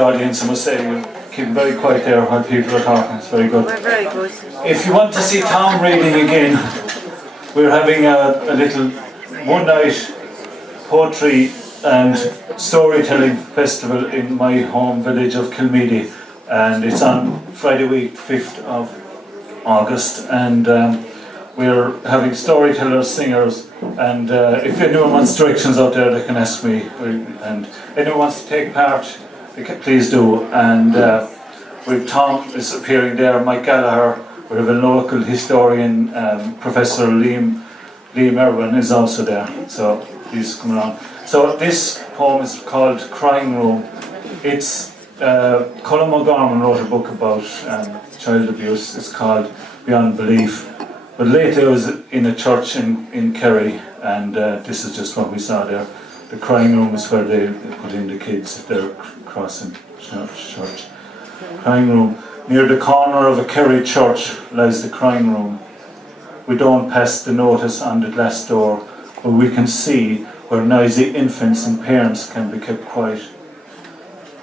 audience, I must say. You keep very quiet there while people are talking. It's very good. We're very good. If you want to see Tom reading again, we're having a little one-night poetry and storytelling festival in my home village of Kilmeedy, and it's on Friday week, 5th of August, and we're having storytellers, singers, and if anyone wants directions out there, they can ask me, and anyone wants to take part, they can please do. And we've Tom is appearing there, Mike Gallagher, we have a local historian, Professor Liam Irwin is also there, so please come along. So this poem is called Crying Room. It's Colm O'Gorman wrote a book about child abuse. It's called Beyond Belief. But lately I was in a church in Kerry, and this is just what we saw there. The crying room is where they put in the kids if they're crossing church. Crying room. Near the corner of a Kerry church lies the crying room. We don't pass the notice on the glass door, but we can see where noisy infants and parents can be kept quiet.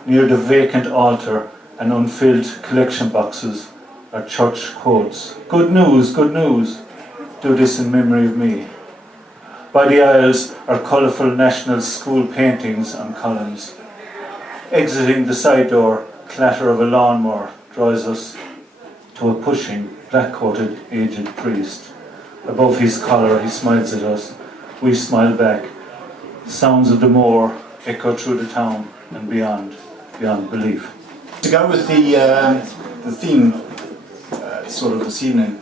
Near the vacant altar and unfilled collection boxes are church quotes. Good news, do this in memory of me. By the aisles are colourful national school paintings on columns. Exiting the side door, clatter of a lawnmower draws us to a pushing, black-coated, aged priest. Above his collar he smiles at us. We smile back. Sounds of the moor echo through the town and beyond belief. To go with the theme sort of this evening,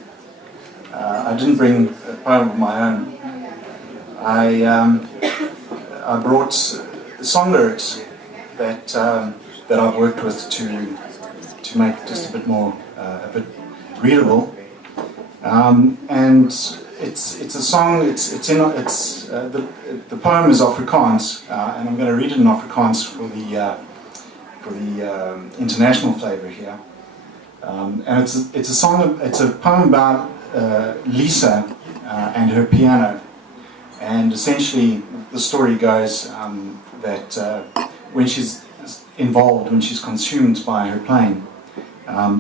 I didn't bring a poem of my own. I brought song lyrics that I've worked with to make just a bit more a bit readable, and it's a song. The poem is Afrikaans, and I'm going to read it in Afrikaans for the international flavour here. And it's a song. It's a poem about Lisa and her piano, and essentially the story goes that when she's involved, when she's consumed by her playing,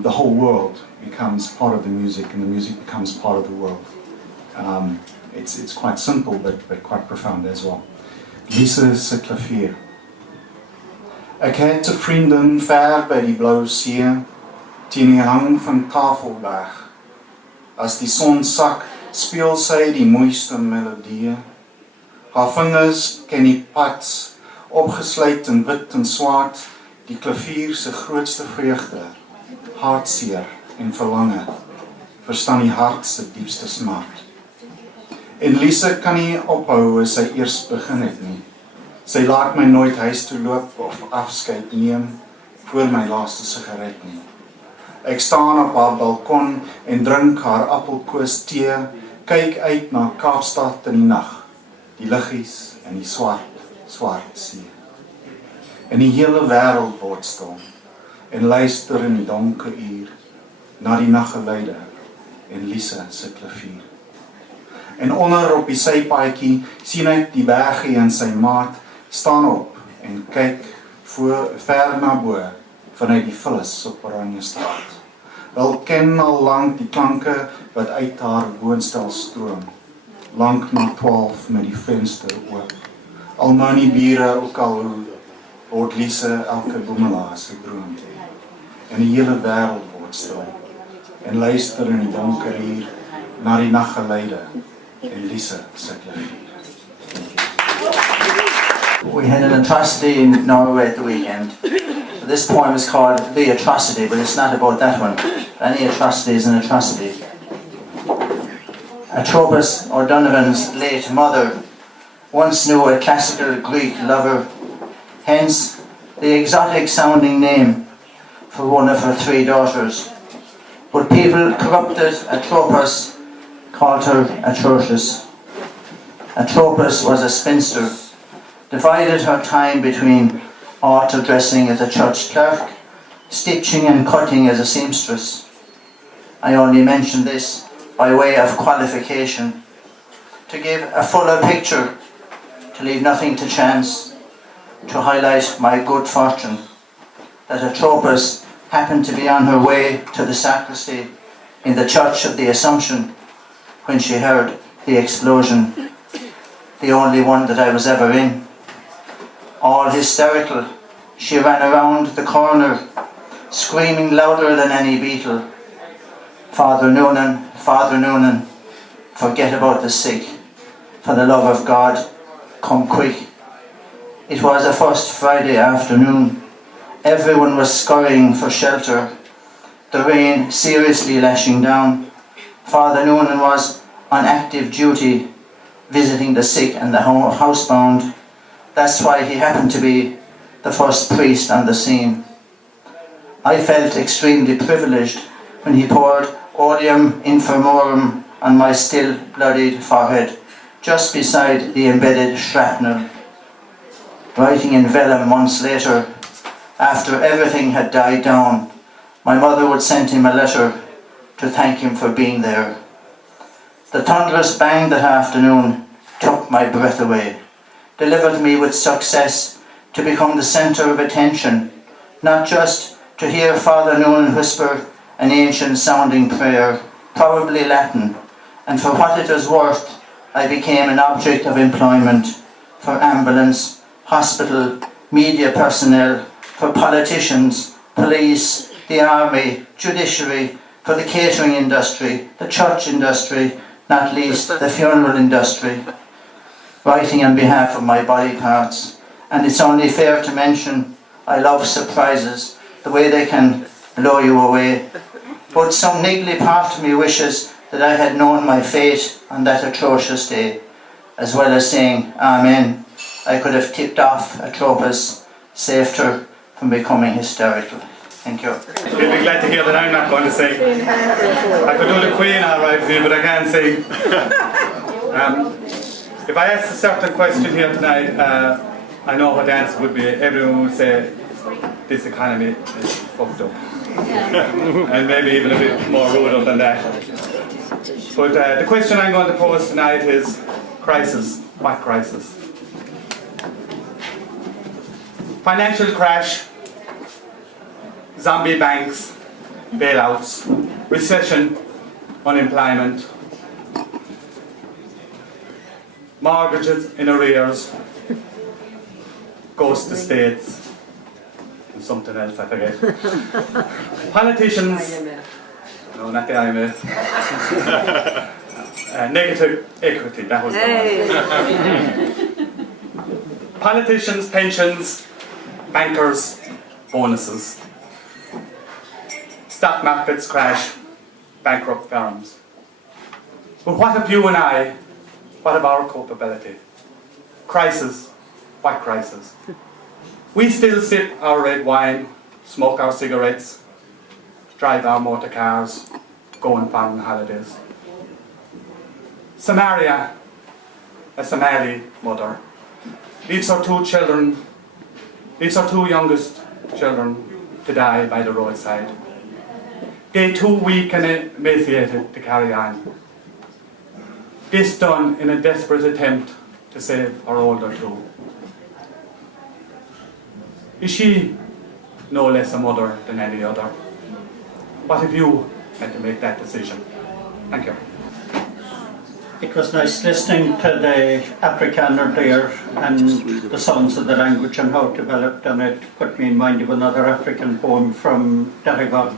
the whole world becomes part of the music, and the music becomes part of the world. It's quite simple, but quite profound as well. Lisa se klavier. Ek het 'n vriendin ver by die blou see, teen die hang van Tafelberg. As die son sak, speel sy die mooiste melodieë. Haar vingers ken die pads, opgesluit in wit en swart, die klavier se grootste vreugde, hartseer en verlange, verstaan die hart se diepste smart. En Lise kan nie ophou as sy eers begin het nie. Sy laat my nooit huis toe loop of afskeid neem voor my laaste sigaret nie. Ek staan op haar balkon en drink haar appelkoos tee, kyk uit na Kaapstad in die nag, die liggies en die swart see. En die hele wêreld word stil en luister in die donker uur na die naggeluide en Lisa se klavier. En onder op die sypaadjie sien ek die bergie en sy maat staan op en kyk ver na bo vanuit die vullis op Oranjestraat. Wel ken al lank die klanke wat uit haar woonstel stroom, lank na 12 met die venster oop. Al nou nie bure ook al word Lise elke boemelaar se droom. En die hele wêreld word stil en luister in die donker uur na die naggeluide en Lise se klavier. We had an atrocity in Norway at the weekend. This poem is called The Atrocity, but it's not about that one. Any atrocity is an atrocity. Atropos O'Donovan's late mother once knew a classical Greek lover, hence the exotic sounding name for one of her 3 daughters. But people corrupted Atropos, called her Atrocious. Atropos was a spinster, divided her time between art of dressing as a church clerk, stitching and cutting as a seamstress. I only mention this by way of qualification, to give a fuller picture, to leave nothing to chance, to highlight my good fortune. that a tropist happened to be on her way to the sacristy in the Church of the Assumption when she heard the explosion, the only one that I was ever in. All hysterical, she ran around the corner, screaming louder than any beetle, Father Noonan, forget about the sick. For the love of God, come quick. It was a first Friday afternoon. Everyone was scurrying for shelter, the rain seriously lashing down. Father Noonan was on active duty, visiting the sick and the housebound. That's why he happened to be the first priest on the scene. I felt extremely privileged when he poured oleum infirmorum on my still bloodied forehead, just beside the embedded shrapnel. Writing in vellum months later, after everything had died down, my mother would send him a letter to thank him for being there. The thunderous bang that afternoon took my breath away, delivered me with success to become the centre of attention, not just to hear Father Noonan whisper an ancient sounding prayer, probably Latin, and for what it was worth, I became an object of employment for ambulance, hospital, media personnel, for politicians, police, the army, judiciary, for the catering industry, the church industry, not least the funeral industry, writing on behalf of my body parts. And it's only fair to mention I love surprises, the way they can blow you away. But some niggly part of me wishes that I had known my fate on that atrocious day. As well as saying Amen, I could have tipped off Atropos, saved her from becoming hysterical. Thank you. You'll be glad to hear that I'm not going to sing. I could do the Queen alright for you, but I can't sing. If I asked a certain question here tonight, I know what the answer would be. Everyone would say, this economy is fucked up. And maybe even a bit more ruder than that. But the question I'm going to pose tonight is crisis. What crisis? Financial crash, zombie banks, bailouts, recession, unemployment, mortgages in arrears, ghost estates, and something else I forget. Politicians, no, not the IMF. Negative equity, that was the one. Politicians, pensions, bankers, bonuses. Stock markets crash, bankrupt firms. But what of you and I? What of our culpability? Crisis. What crisis? We still sip our red wine, smoke our cigarettes, drive our motor cars, go on foreign holidays. Samaria, a Somali mother, leaves her two youngest children to die by the roadside. They too weak and emaciated to carry on. This done in a desperate attempt to save her older two. Is she no less a mother than any other? What if you had to make that decision? Thank you. It was nice listening to the Afrikaner there and the sounds of the language and how it developed, and it put me in mind of another African poem that I got.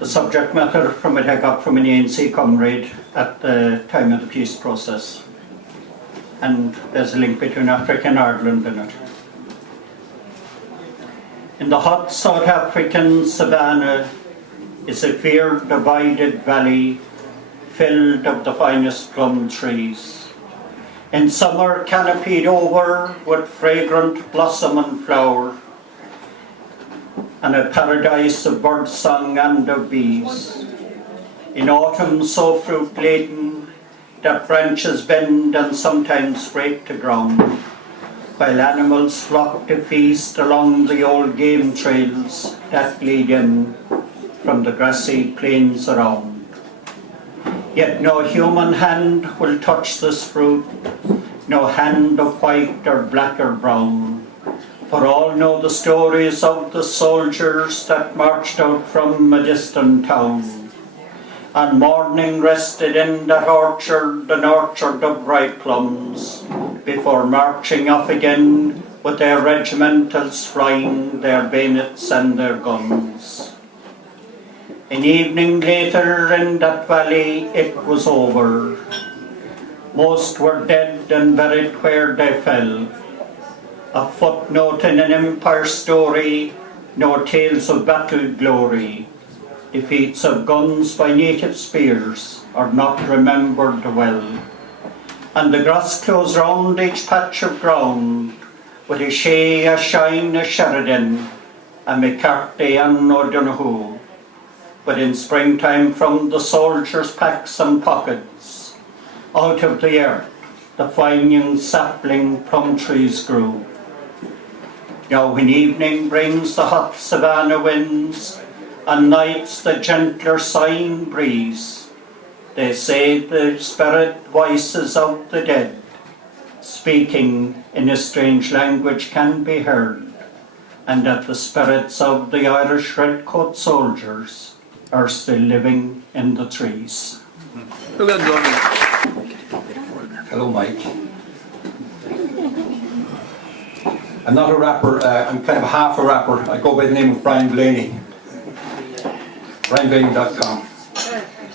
The subject matter from it I got from an ANC comrade at the time of the peace process. And there's a link between Africa and Ireland in it. In the hot South African savannah is a fair divided valley filled of the finest plum trees. In summer canopied over with fragrant blossom and flower, and a paradise of birdsong and of bees. In autumn so fruit laden that branches bend and sometimes break to ground, while animals flock to feast along the old game trails that lead in from the grassy plains around. Yet no human hand will touch this fruit, no hand of white or black or brown, For all know the stories of the soldiers that marched out from a distant town, and morning rested in that orchard, an orchard of ripe plums, before marching off again with their regimentals flying, their bayonets and their guns. An evening later in that valley it was over. Most were dead and buried where they fell. A footnote in an empire story, no tales of battle glory. Defeats of guns by native spears are not remembered well. And the grass clothes round each patch of ground, with a Shea, a Shine, a Sheridan, a McCarthy and O'Donoghue. But in springtime from the soldiers' packs and pockets, out of the earth the fine young sapling plum trees grew. Now when evening brings the hot savannah winds, and nights the gentler sighing breeze, they say the spirit voices of the dead, speaking in a strange language, can be heard, and that the spirits of the Irish redcoat soldiers are still living in the trees. Hello, Mike. I'm not a rapper, I'm kind of half a rapper. I go by the name of Brian Blaney. BrianBlaney.com.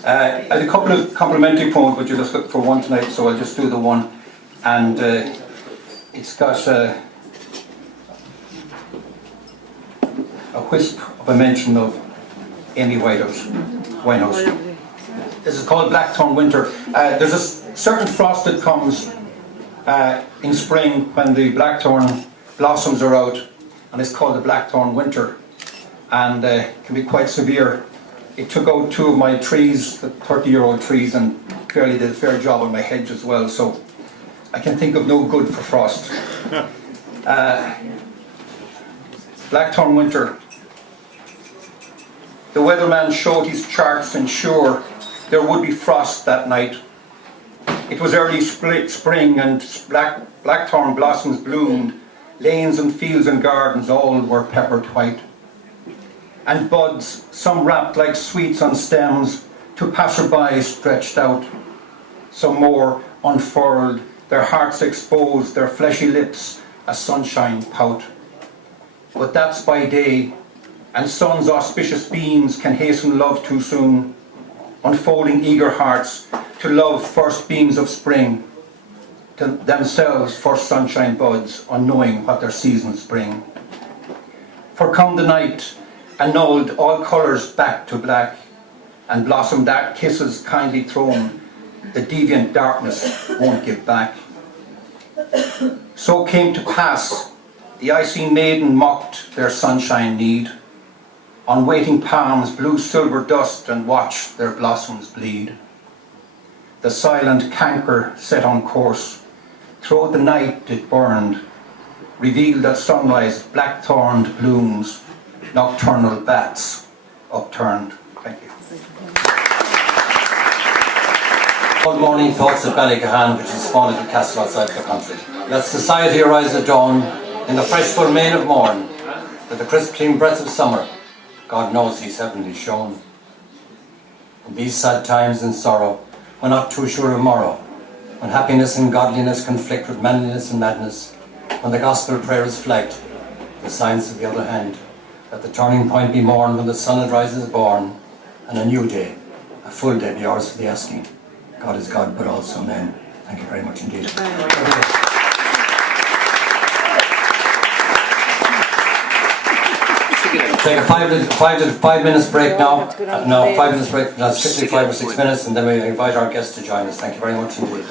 I had a couple of complimentary poems, but you're just looking for one tonight, so I'll just do the one. And it's got a wisp of a mention of Amy Whitehouse. This is called Blackthorn Winter. There's a certain frost that comes in spring when the blackthorn blossoms are out, and it's called the Blackthorn Winter, and can be quite severe. It took out two of my trees, the 30-year-old trees, and fairly did a fair job on my hedge as well, so I can think of no good for frost. Blackthorn Winter. The weatherman showed his charts and sure there would be frost that night. It was early spring and blackthorn blossoms bloomed. Lanes and fields and gardens all were peppered white. And buds, some wrapped like sweets on stems, to passer-by stretched out. Some more unfurled, their hearts exposed, their fleshy lips a sunshine pout. But that's by day, and sun's auspicious beams can hasten love too soon, unfolding eager hearts to love first beams of spring, to themselves first sunshine buds, unknowing what their seasons bring. For come the night, annulled all colours back to black, and blossom that kisses kindly thrown, the deviant darkness won't give back. So came to pass, the icy maiden mocked their sunshine need, on waiting palms blew silver dust and watched their blossoms bleed. The silent canker set on course, throughout the night it burned, revealed at sunrise black-thorned blooms, nocturnal bats upturned. Thank you. Good morning, thoughts of Ballycahan, which is a small little castle outside the country. Let society arise at dawn, in the fresh full main of morn, with the crisp clean breath of summer. God knows he's heavenly shone. In these sad times and sorrow, we're not too sure of morrow, when happiness and godliness conflict with manliness and madness, when the gospel prayer is flagged, the signs of the other hand, that the turning point be morn when the sun rises born, and a new day, a full day be ours for the asking. God is God, but also men. Thank you very much indeed. Take a 5 minutes break now. No, 5 minutes break, strictly 5 or 6 minutes, and then we invite our guests to join us. Thank you very much indeed.